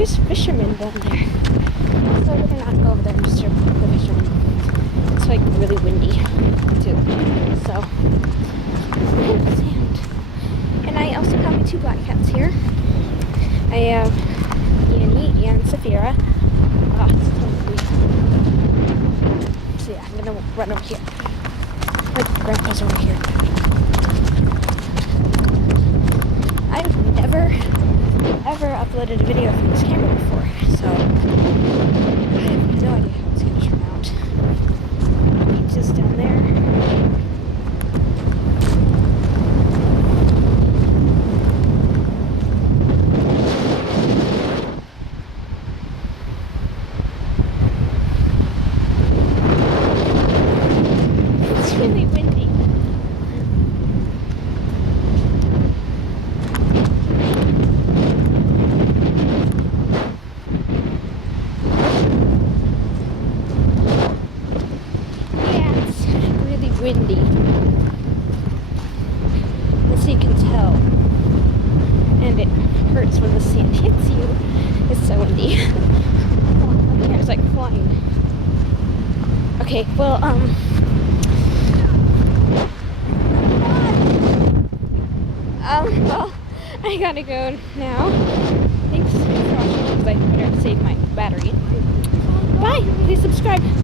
There's fishermen down there. So we're gonna not go over there and disturb the fishermen. It's like really windy too. So sand. And I also got my 2 black cats here. I have Annie and Saphira. Ah, it's so sweet. So yeah, I'm gonna run over here. My grandpa's over here. I've never ever uploaded a video from this camera before, so I have no idea how it's gonna turn out. It's just down there. It's really windy. Windy, as you can tell, and it hurts when the sand hits you. It's so windy. My hair's like flying. Okay, well, well, I gotta go now. Thanks for watching, because I better save my battery. Bye. Please subscribe.